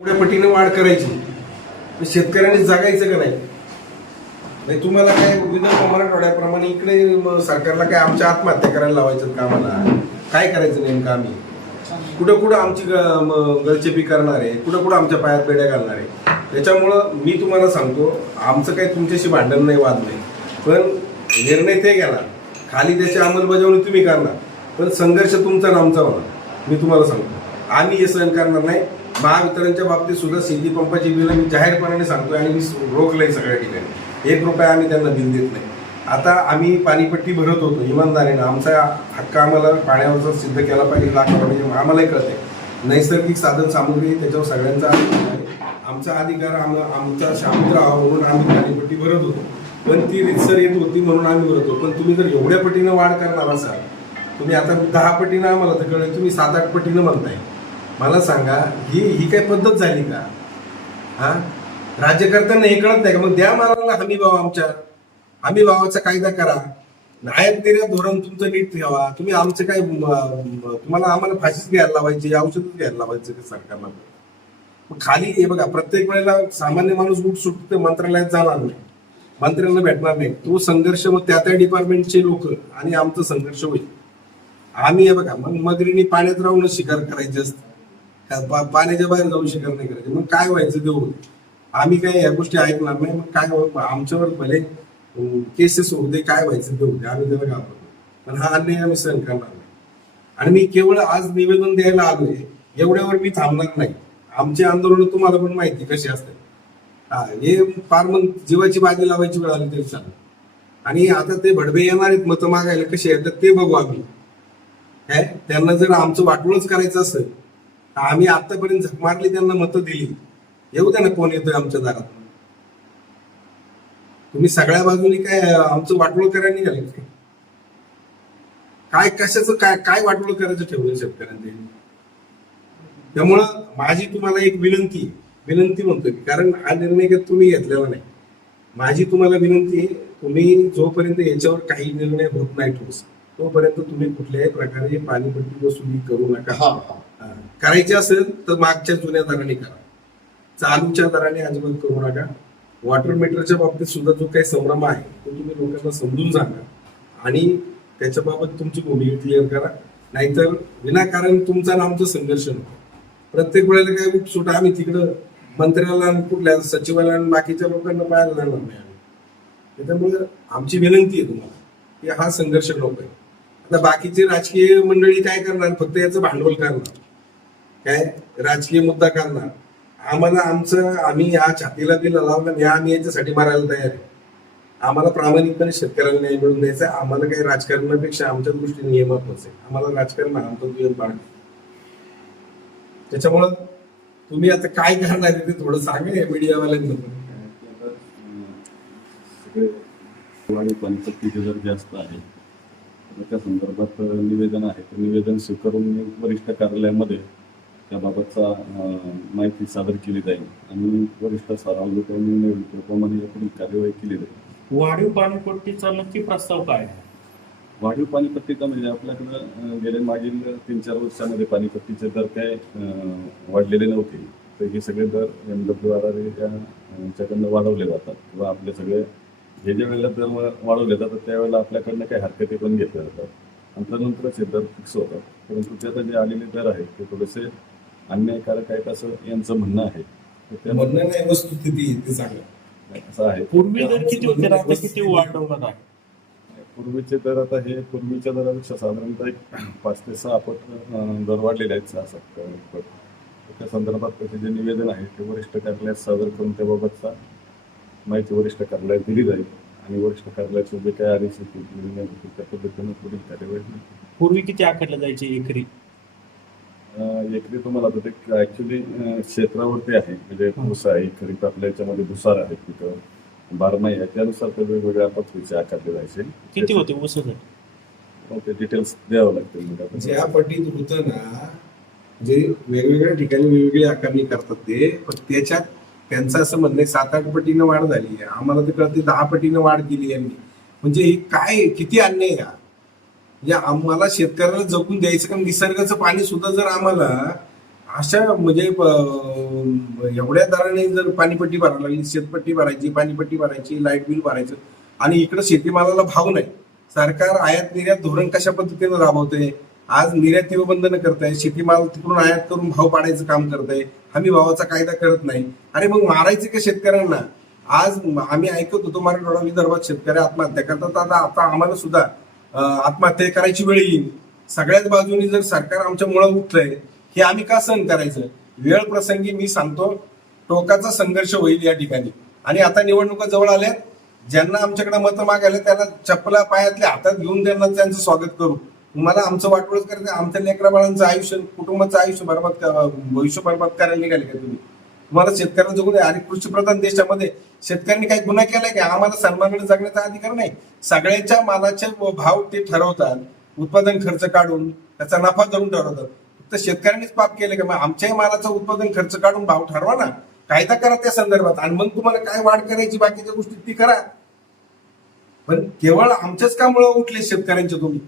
पुढे पटीने वाढ करायची. शेतकऱ्यांनी जगायचं का नाही? नाही तुम्हाला काय विदर्भ मराठवाड्याप्रमाणे इकडे सरकारला काय आमच्या आत्महत्या करायला लावायचं कामाला? काय करायचं नेमकं आम्ही? कुठं कुठं आमची ग- गळचेपी करणार आहे कुठं कुठं आमच्या पायात बेड्या घालणार? आहे त्याच्यामुळं मी तुम्हाला सांगतो आमचं काही तुमच्याशी भांडण नाही वाद नाही. पण निर्णय ते घ्याला. खाली त्याची अंमलबजावणी तुम्ही करणार. पण संघर्ष तुमचा आणि आमचा होणार. मी तुम्हाला सांगतो. आम्ही हे सहन करणार नाही. महावितरणच्या बाबतीत सुद्धा सिंधी पंपाची बिलं मी जाहीरपणाने सांगतोय आणि मी रोखलंय सगळ्या ठिकाणी. एक रुपया आम्ही त्यांना बिल देत नाही. आता आम्ही पाणीपट्टी भरत होतो इमानदारीनं. आमचा हक्क आम्हाला पाण्यावरचा सिद्ध केला पाहिजे लाख पाहिजे आम्हालाही कळतंय. नैसर्गिक साधन सामुग्री त्याच्यावर सगळ्यांचा अधिकार आहे. आमचा अधिकार आम्हाला आमच्या समुद्र म्हणून आम्ही पाणीपट्टी भरत होतो. पण ती रितसर येत होती म्हणून आम्ही भरत होतो. पण तुम्ही जर एवढ्या पटीनं वाढ करणार असाल तुम्ही आता दहा पटीनं आम्हाला तर कळलं तुम्ही सात आठ पटीनं म्हणताय. मला सांगा ही ही काय पद्धत झाली का? हा? राज्यकर्त्यांना हे कळत नाही का? मग द्या मला हमी भाव आमच्या. हमी भावाचा कायदा करा. नायक निर्यात धोरण तुमचं नीट ठेवा. तुम्ही आमचं काय तुम्हाला आम्हाला फाशीच घ्यायला लावायची औषधच घ्यायला लावायचं का सरकारला? मग खाली हे बघा प्रत्येक वेळेला सामान्य माणूस उठ सुट मंत्रालयात जाणार नाही. मंत्र्यांना भेटणार नाही. तो संघर्ष मग त्या त्या डिपार्टमेंटचे लोक आणि आमचा संघर्ष होईल. आम्ही हे बघा मग मगरीने पाण्यात राहूनच शिकार करायचे असते. पाण्याच्या बाहेर जाऊ शिकार नाही करायचे. मग काय व्हायचं देऊ आम्ही काय या गोष्टी ऐकणार नाही. मग काय हो, आमच्यावर भले केसेस होऊ दे काय व्हायचं देऊ दे. आम्ही त्याला घाबरतो. पण हा अन्याय आम्ही सहन करणार नाही. आणि मी केवळ आज निवेदन द्यायला आलोय एवढ्यावर मी थांबणार नाही. आमचे आंदोलन तुम्हाला पण माहिती कशी असते हा हे फार मग जीवाची बाजी लावायची वेळ आली तरी चालेल. आणि आता ते भडबे येणार आहेत मतं मागायला कसे आहेत ते बघू आम्ही. काय त्यांना जर आमचं वाटोळच करायचं असेल आम्ही आतापर्यंत झक मारली त्यांना मतं दिली. येऊ द्या ना कोण येतोय आमच्या दारात. तुम्ही सगळ्या बाजूनी काय आमचं वाटोळ करायला निघाले काय? काय कशाचं काय काय वाटोळ करायचं ठेवलं शेतकऱ्यांनी? त्यामुळं माझी तुम्हाला एक विनंती विनंती म्हणतो की कारण हा निर्णय घेत तुम्ही घेतलेला नाही. माझी तुम्हाला विनंती आहे तुम्ही जोपर्यंत याच्यावर काही निर्णय होत नाही ठोस तोपर्यंत तुम्ही कुठल्याही प्रकारे पाणीपट्टी वसुली करू नका. करायची असेल तर मागच्या जुन्या दराने करा. चालूच्या दराने अजिबात करू नका. वॉटर मीटरच्या बाबतीत सुद्धा जो काही संभ्रम आहे तो तुम्ही लोकांना समजून सांगा. आणि त्याच्याबाबत तुमची भूमिका क्लिअर करा. नाहीतर विनाकारण तुमचा आणि आमचा संघर्ष नको. प्रत्येक वेळेला काय उपसूट आम्ही तिकडं मंत्र्याला कुठल्या सचिवाला आणि बाकीच्या लोकांना पाहायला जाणार नाही आम्ही. त्याच्यामुळे आमची विनंती आहे तुम्हाला की हा संघर्ष नको आहे. आता बाकीचे राजकीय मंडळी काय करणार? फक्त याचं भांडवल करणार. काय राजकीय मुद्दा करणार. आम्हाला आमचं आम्ही या छातीला दिला लावलं या आम्ही याच्यासाठी मारायला तयार आहे. आम्हाला प्रामाणिकपणे शेतकऱ्याला न्याय मिळून द्यायचा आहे. आम्हाला काही राजकारणापेक्षा आमच्या दृष्टीने हे महत्वाचं आहे. आम्हाला राजकारण आमचं आमचा दुय्यम त्याच्यामुळं तुम्ही आता काय करणार ते थोडं सांगा या मीडियावाल्यांना. पण. सगळे जर जास्त आहे. त्या संदर्भात निवेदन आहे. ते निवेदन स्वीकारून वरिष्ठ कार्यालयामध्ये त्याबाबतचा माहिती सादर केली जाईल. आणि वरिष्ठ सरावप्रमाणे पुढील कार्यवाही केली जाईल. वाढीव पाणीपट्टीचा नक्की प्रस्ताव काय? वाढीव पाणीपट्टीचा म्हणजे आपल्याकडं गेल्या मागील तीन चार वर्षामध्ये पाणीपट्टीचे दर काय वाढलेले नव्हते. तर हे सगळे दर एम डब्ल्यू आर आर यांच्याकडनं वाढवले जातात. किंवा आपले सगळे जे ज्या वेळेला दर वाढवले जातात त्यावेळेला आपल्याकडनं काही हरकती पण घेतल्या जातात. आणि नंतरच हे दर फिक्स होतात. परंतु ते आता जे आलेले दर आहेत ते थोडेसे अन्यायकारक आहेत असं यांचं म्हणणं आहे. तर त्या- म्हणणं नाही वस्तुस्थिती आहे, ते सांगा असं आहे. पूर्वी दर किती होते आणि आता किती वाढवण्यात आहे पूर्वीचे दर आता हे पूर्वीच्या दरापेक्षा साधारणतः एक पाच ते सहा पट अं, दर वाढलेले आहेत सहा सात पट. तर त्या संदर्भात त्याचे जे निवेदन आहे ते वरिष्ठ कार्यालयात सादर करून त्याबाबतचा माहिती वरिष्ठ कार्यालयात दिली जाईल. आणि वरिष्ठ कार्यालयाचे जे काही आदेश येतील निर्णय होतील त्या पद्धतीनं पुढील कार्यवाही होईल. पूर्वी किती आकारले जायचे एकरी? एकरी तुम्हाला आता ते ऍक्च्युली क्षेत्रावरती आहे. म्हणजे ऊस आहे खरीप आपल्या याच्यामध्ये भुसार आहे तिथं. बारमाही आहे त्यानुसार ते वेगवेगळ्या पद्धतीचे आकारले जायचे. किती होते ऊस ते डिटेल्स द्यावं लागतील म्हणजे आपण- ज्या पटीत होतं ना जे वेगवेगळ्या ठिकाणी वेगवेगळी आकारणी करतात ते पण त्याच्यात त्यांचं असं म्हणणं सात आठ पटीनं वाढ झाली आहे. आम्हाला तर कळते दहा पटीनं वाढ केली यांनी म्हणजे हे काय किती अन्याय आहे हा? म्हणजे आम्हाला शेतकऱ्याला जगून द्यायचं कारण निसर्गाचं पाणी सुद्धा जर आम्हाला अशा म्हणजे एवढ्या दराने जर पाणीपट्टी भरायला लागली शेतपट्टी भरायची पाणीपट्टी भरायची लाइट बिल भरायचं आणि इकडं शेतीमालाला भाव नाही. सरकार आयात निर्यात धोरण कशा पद्धतीनं राबवते आज निर्यात बंधन करत आहे शेतीमाल तिकडून आयात करून भाव पाडायचं काम करत आहे हमी भावाचा कायदा करत नाही. अरे मग मारायचे का शेतकऱ्यांना? आज आम्ही ऐकत होतो मराठवाडा विदर्भात शेतकरी आत्महत्या करतात. आता आता आम्हाला सुद्धा आत्महत्या करायची वेळ येईल. सगळ्याच बाजूनी जर सरकार आमच्या मुळं उठलंय हे आम्ही का सहन करायचं? वेळ प्रसंगी मी सांगतो टोकाचा संघर्ष होईल या ठिकाणी. आणि आता निवडणुका जवळ आल्यात ज्यांना आमच्याकडे मतं मागायला त्यांना चपला पायातल्या हातात घेऊन त्यांना त्यांचं स्वागत करू. तुम्हाला आमचं वाटवळच करायचं आमच्या लेकराबाळांचं आयुष्य कुटुंबाचं आयुष्य बरबाद भविष्य बरबाद करायला निघाले का तुम्ही? तुम्हाला शेतकऱ्यांना जगू द्या आणि कृषीप्रधान देशामध्ये शेतकऱ्यांनी काही गुन्हा केलाय की? आम्हाला सन्मानाने जगण्याचा अधिकार नाही. सगळ्यांच्या मालाचे भाव ते ठरवतात. उत्पादन खर्च काढून त्याचा नफा धरून ठरवतात. फक्त शेतकऱ्यांनीच पाप केलं का? मग आमच्याही मालाचा उत्पादन खर्च काढून भाव ठरवा ना. कायदा करा त्या संदर्भात. आणि मग तुम्हाला काय वाढ करायची बाकीच्या गोष्टी ती करा. पण केवळ आमच्याच कामुळे उठले शेतकऱ्यांच्या तुम्ही.